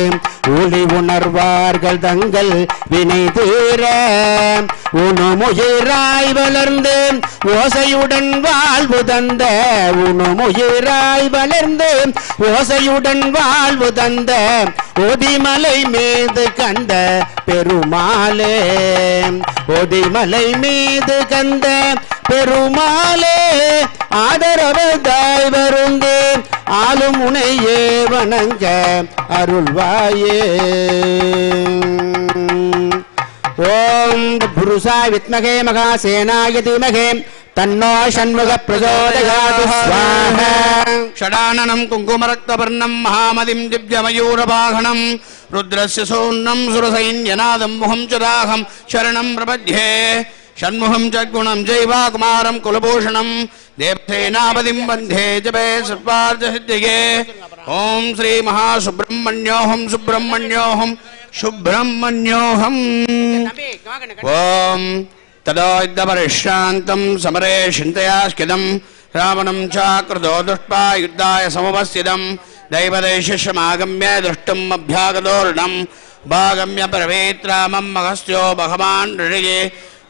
ஒளி உணர்வார்கள் தங்கள் வினை தீர உணுமுயிராய் வளர்ந்து ஓசையுடன் வாழ்வு தந்த உணுமுயிராய் வளர்ந்து ஓசையுடன் வாழ்வு தந்த ஒதிமலை மீது கந்த பெருமாளே ஒதிமலை மீது கந்த பெருமாளே ஆதரவதாய் வருந்தே ஆளும் உனையே வணங்க அருள்வாயே ஓம் புருஷாய வித்மகே மகாசேனாய தீமகே தன்னோ ஷண்முக பிரச்சோதயாத் ஸ்வாஹா ஷடானனம் குங்குமரக்தவர்ணம் மகாமதிம் திவ்யமயூரவாகனம் ருத்ரஸ்ய சோன்னம் சுரசைன்யநாதம் முகம் சுராகம் சரணம் பிரபத்யே षण्मुखं षड्गुणं जैव कुमारं कुलभूषणं देवसेनापतिं वन्दे जपे सर्वार्थसिद्धिगे ॐ श्रीमहासुब्रह्मण्योऽहं सुब्रह्मण्योऽहं सुब्रह्मण्योऽहम् ॐ तदोद्यपरिश्रान्तं समरे चिन्तयास्किदं रावणं चाकृतो दुष्टा युद्धाय समुपस्थितं दैवदेशमागम्य दृष्टुम् अभ्यागतोर्णं भागम्य परवेत्रामं मगस्त्यो भगवान् ऋषिये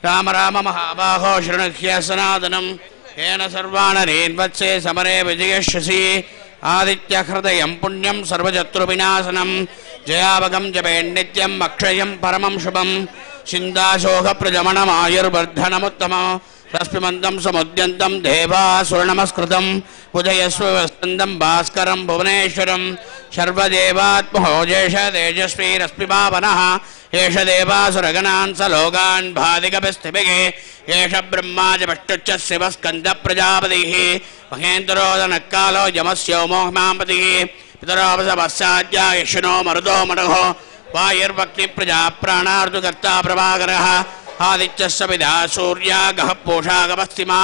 राम राम महाबाहो शृणुह्य सनातनं येन सर्वाणरेन्वत्से समरे विजयश्यसि आदित्यहृदयं पुण्यं सर्वशत्रुविनाशनं जयावगं जपेन्नित्यम् अक्षयं परमं शुभं सिन्दाशोकप्रजमनमायुर्वर्धनमुत्तमं रश्मिमन्दं समुद्यन्तं देवासुरनमस्कृतं पूजयस्वस्कन्दं भास्करं भुवनेश्वरं सर्वदेवात्महोजेश तेजस्वी रश्मिभावनः एष देवासुरगणान् स लोकान् भादिकपिस्थिभिः एष ब्रह्मा च पष्टुच्च शिवस्कन्दप्रजापतिः महेन्द्रोदनः कालो यमस्योमो हिमापतिः पितरोपसपश्चाद्या यशुनो मरुतो मरुः वायुर्भक्तिप्रजा प्राणार्दुकर्ता प्रभाकरः आदित्यस्य पिता सूर्या गः पूषा गपस्तिमा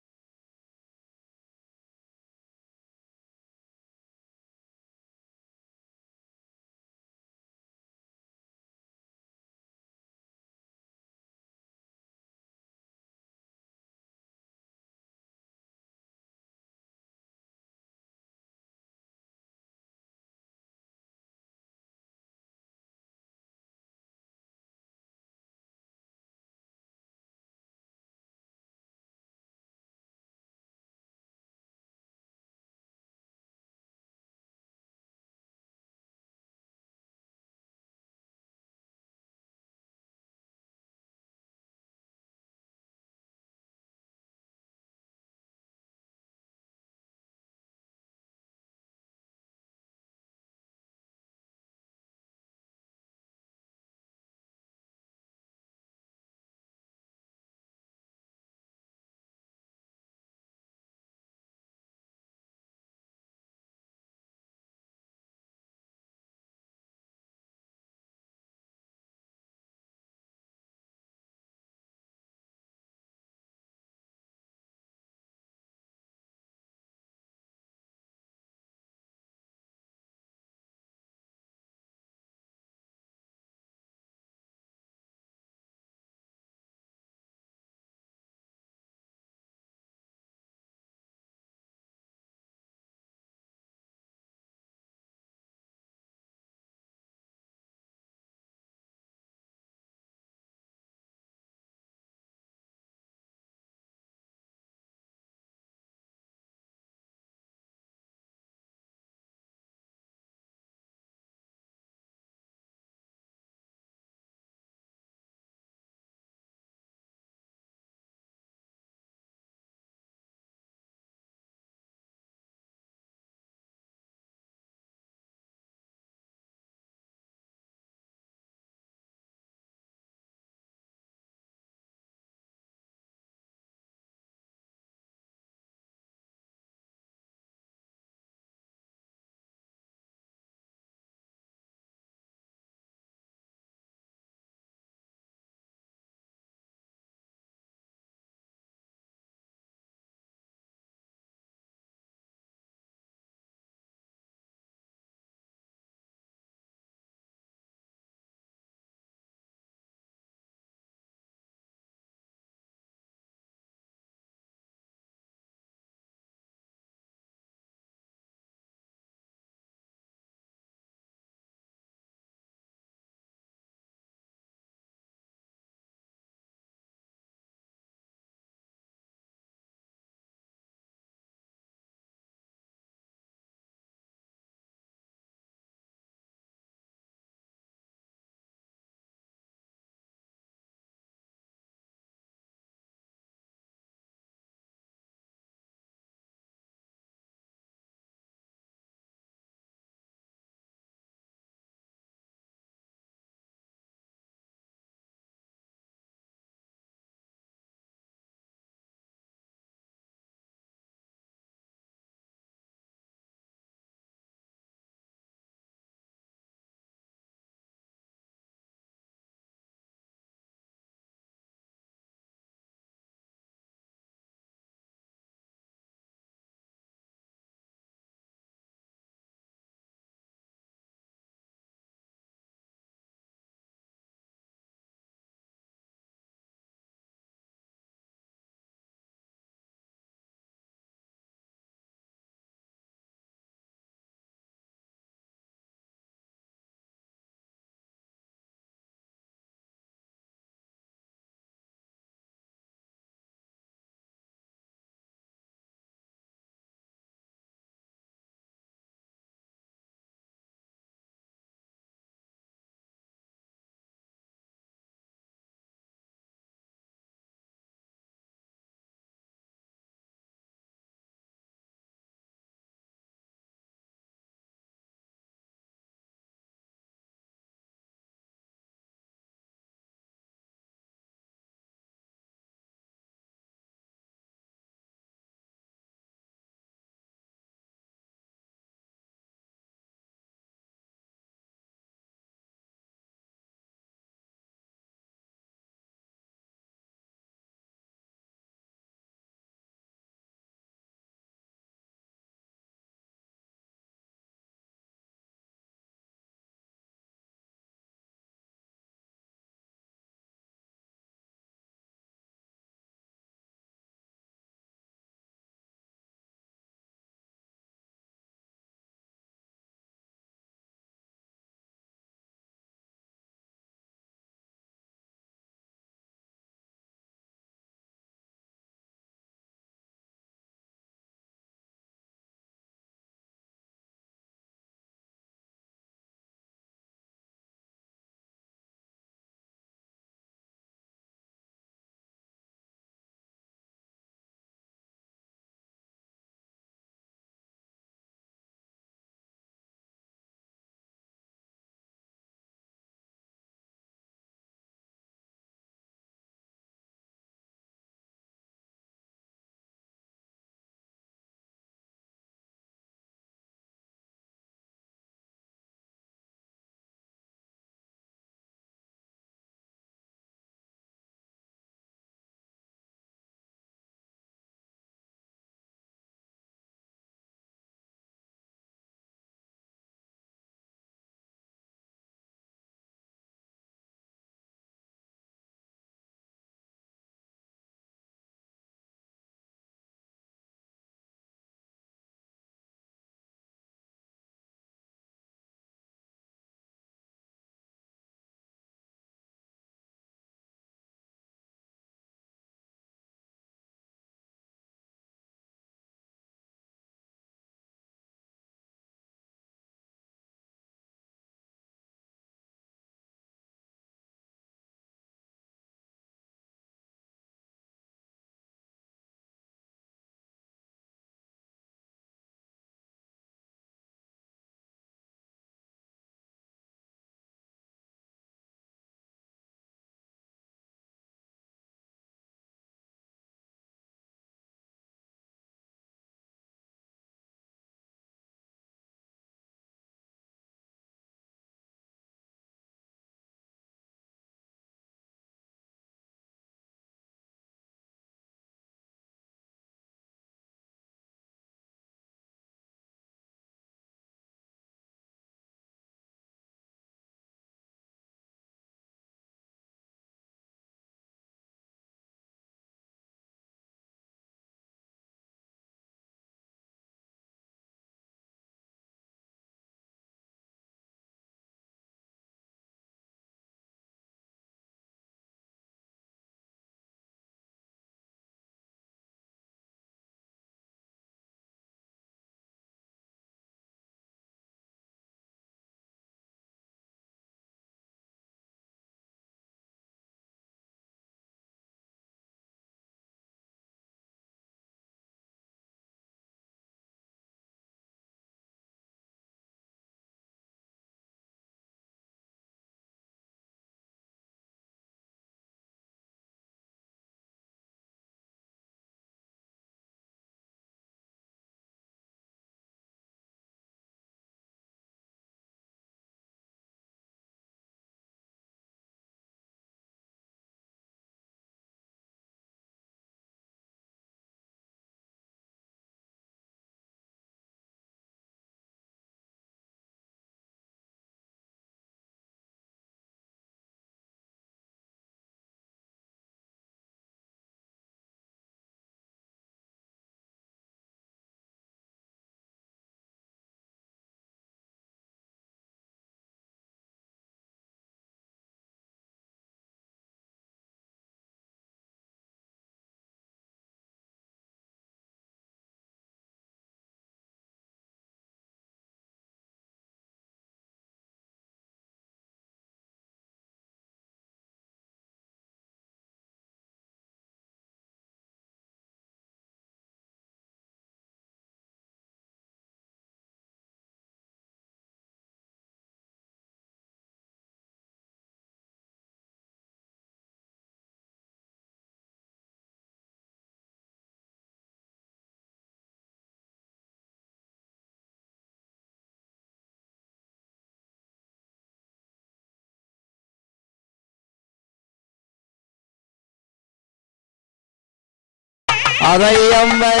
அதயம் வை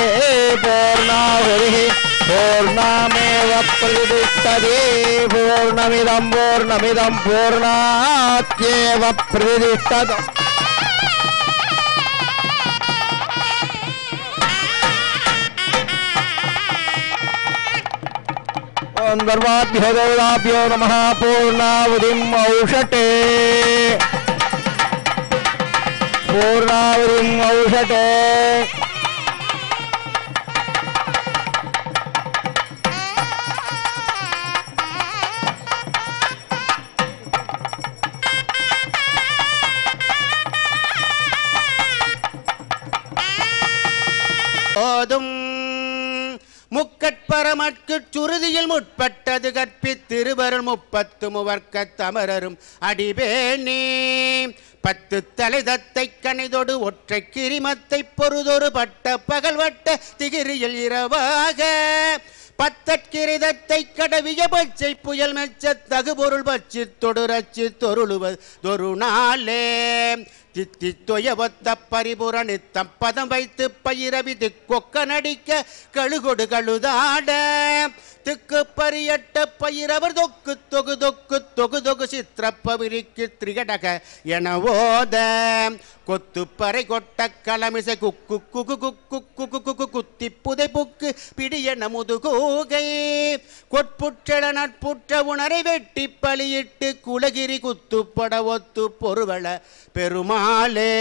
பூர்ணாஹுதி பூர்ணமேவ பிரதிஷ்டதே பூர்ணமிதம் பூர்ணமிதம் பூர்ணாத்யேவ பிரதிஷ்டதம் சர்வாभ्यो देवताभ्यो नमः पूर्णावधिम् औषटे पूर्णावधिम् औषटे ஓதும் முக்கட்பரமற்குச் சுருதியில் முற்பட்டது கற்பித்திருவருள் 30 முவர்க்கத் தமரரும் அடிபேணி 10 தலைதத்தை கணைதொடு ஒற்றை கிரிமத்தை பொறுதொரு பட்ட பகல்வட்ட திகிரியில் இரவாக 10 கிரிதத்தை கடவிய பச்சை புயல் மெச்ச தகுபொருள் பச்சி தொடுரச்சி தொருளுவதொரு நாளே தித்தி தொயவத்த பரிபுர நித்தம் பதம் வைத்து பயிரவிது கொக்க நடிக்க கழுகொடு கழுதாட திக்கு பரியட்ட பயிரவர் தொக்கு தொகு தொக்கு தொகு தொகு சித்திரப்பவிரிக்கு திரிகடக என ஓத கொத்து பறை கொட்ட களமிசை குக்கு குகு குக்கு குகு குகு குத்தி புதை புக்கு பிடியன முதுகூகை கொட்புற்றெழ நட்புற்ற உணரை வெட்டி பலியிட்டு குலகிரி குத்துப்பட ஒத்து பொறுவள பெருமாளே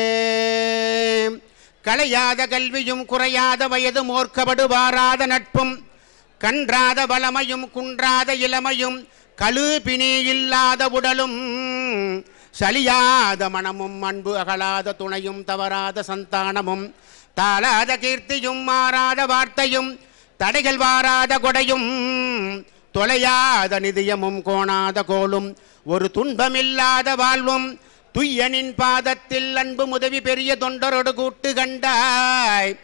களையாத கல்வியும் குறையாத வயதும் ஓர்க்கபடுவாராத நட்பும் கன்றாத வளமையும் குன்றாத இளமையும் கழுபிணி இல்லாத உடலும் சலியாத மனமும் அன்பு அகலாத துணையும் தவறாத சந்தானமும் தாளாத கீர்த்தியும் மாறாத வார்த்தையும் தடைகள் வாராத கொடையும் தொலையாத நிதியமும் கோணாத கோலும் ஒரு துன்பமில்லாத வாழ்வும் துய்யனின் பாதத்தில் அன்பு உதவி பெரிய தொண்டரோடு கூட்டு கண்டாய்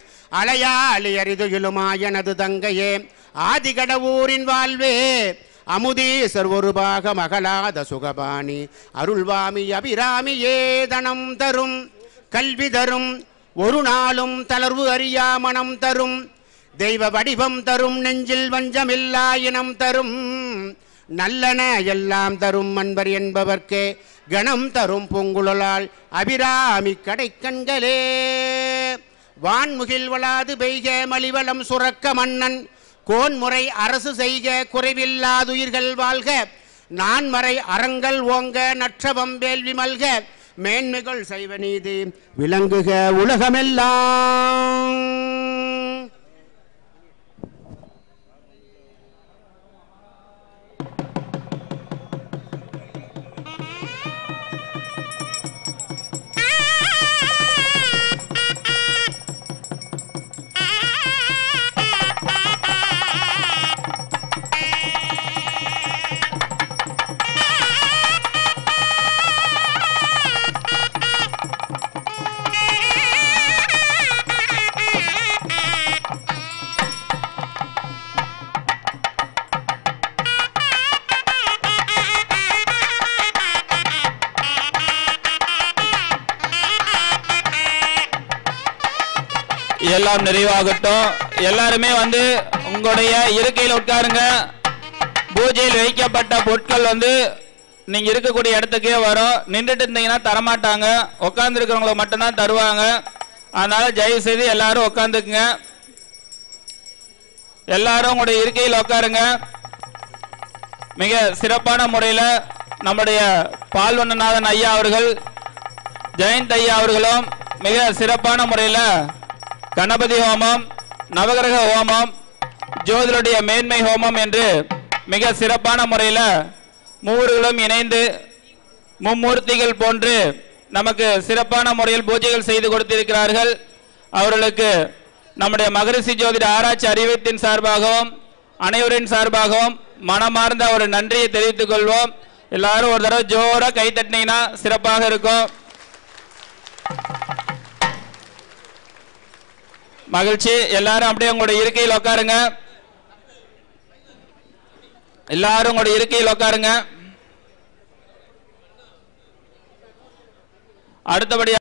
அலையாளி அரிதுயிலுமாயனது தங்கையே ஆதிகடவூரின் வாழ்வே அமுதீசர் ஒரு பாக மகளாத சுகபாணி அருள்வாமி அபிராமி ஏதனம் தரும் கல்வி தரும் ஒரு நாளும் தளர்வு அறியா மனம் தரும் தெய்வ வடிவம் தரும் நெஞ்சில் வஞ்சமில்லா இனம் தரும் நல்லன எல்லாம் தரும் அன்பர் என்பவர்க்கே கணம் தரும் பூங்குழலால் அபிராமி கடைக்கண்களே வான்முகில் வளாது பெய்க மலிவளம் சுரக்க மன்னன் கோன்முறை அரசு செய்க குறைவில்லாதுயிர்கள் வாழ்க நான்மறை அறங்கள் ஓங்க நற்றவம் வேள்வி மல்க மேன்மைகள் செய்வ நீதி விளங்குக உலகமெல்லாம். எல்லாம் நிறைவாகட்டும். எல்லாருமே வந்து உங்களுடைய இருக்கையில் உட்காருங்க. பூஜையில் வைக்கப்பட்ட பொருட்கள் வந்து நீங்க இருக்கக்கூடிய இடத்துக்கே வரும். நின்றுட்டு இருந்தீங்கன்னா தரமாட்டாங்க. உட்கார்ந்து இருக்கிறவங்களுக்கு மட்டும்தான் தருவாங்க. அதனால தயவு செய்து எல்லாரும் உட்காந்துக்குங்க. எல்லாரும் உங்களுடைய இருக்கையில் உட்காருங்க. மிக சிறப்பான முறையில் நம்முடைய பால்வண்ணநாதன் ஐயா அவர்கள், ஜெயந்த் ஐயா அவர்களும் மிக சிறப்பான முறையில் கணபதி ஹோமம், நவகிரக ஹோமம், ஜோதிலுடைய மேன்மை ஹோமம் என்று மிக சிறப்பான முறையில் மூவர்களும் இணைந்து மும்மூர்த்திகள் போன்று நமக்கு சிறப்பான முறையில் பூஜைகள் செய்து கொடுத்திருக்கிறார்கள். அவர்களுக்கு நம்முடைய மகரிஷி ஜோதிட ஆராய்ச்சி அறிவித்தின் சார்பாகவும் அனைவரின் சார்பாகவும் மனமார்ந்த ஒரு நன்றியை தெரிவித்துக் கொள்வோம். எல்லாரும் ஒரு தடவை ஜோரா கை தட்டினீங்கன்னா சிறப்பாக இருக்கும். மகிழ்ச்சி. எல்லாரும் அப்படியே உங்களுடைய இருக்கையில் உட்காருங்க. எல்லாரும் உங்களுடைய இருக்கையில் உட்காருங்க. அடுத்தபடி